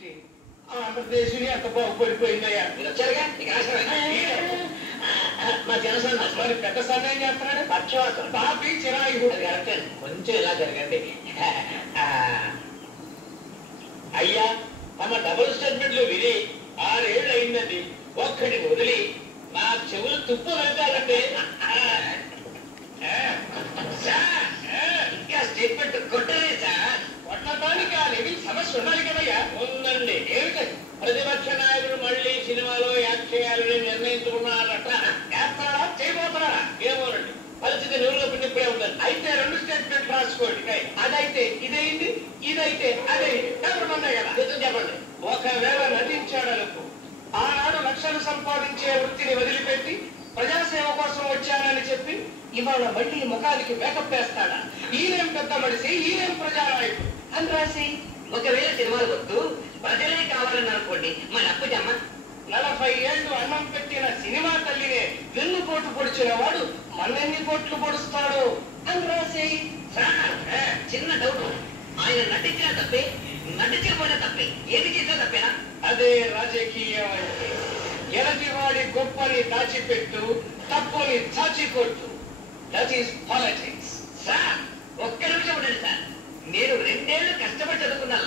ఏమిటి ఆంధ్రప్రదేశ్ అంత బాగుపడిపోయిందయ్యా వచ్చారుగా మా జనసేన మరి పెద్ద సన్నం చేస్తున్నాడు పక్షవాతం బాపి చిరాయి కొంచెం ఇలా జరగండి అయ్యా తమ డబుల్ స్టేట్మెంట్లు విని 6 ఏళ్ళు అయిందండి ఒక్కటి వదిలి నా చెవులు తుప్పు వెళ్తారండి ఇంకా స్టేట్మెంట్ కొట్టలే సార్ కొట్టడానికి ఆ లెవెల్ సమస్య ఉండాలి కదయ్యా ఉందండి ఏమిటది ప్రతిపక్ష నాయకుడు మళ్ళీ సినిమాలో యాక్ట్ చేయాలని నిర్ణయించుకున్నారట చేస్తాడా చేయబోతున్నాడా ఏమోనండి పరిస్థితి నిలువులో పిన్నిప్పుడే ఉందండి అయితే 2 స్టేట్మెంట్ రాసుకోండి అదైతే ఇదైంది ఇదైతే అదైంది ఎవరున్నాయి కదా చెప్పండి ఒకవేళ నటించాడనుకో ఆనాడు లక్షలు సంపాదించే వృత్తిని వదిలిపెట్టి ప్రజాసేవ కోసం వచ్చానని చెప్పి ఇవాళ మళ్ళీ ముఖానికి మేకప్ వేస్తాడా ఈయనేం పెద్ద మనిషి ఈయనేం ప్రజానాయకుడు అని రాసి ఒకవేళ సినిమాలు వద్దు ప్రజలే కావాలని అనుకోండి మన అప్పుజమ్మ 40 ఏళ్ళు అన్నం పెట్టిన సినిమా తల్లినే వెన్నుపోటు పొడిచిన వాడు మన్నెన్ని పోట్లు పొడుస్తాడు అని రాసి చిన్న డౌట్ ఆయన నటించిన తప్పే నటించకపోయినా తప్పే ఏది చేసినా తప్పేనా అదే రాజకీయం అంటే ఎనటివాడి గొప్పని దాచిపెట్టు తప్పుని చాచికొట్టు దట్ ఈస్ పాలిటిక్స్ సార్ ఒక్క నిమిషం ఉండండి సార్ నేను 2 ఏళ్ళు కష్టపడి చదువుకున్నా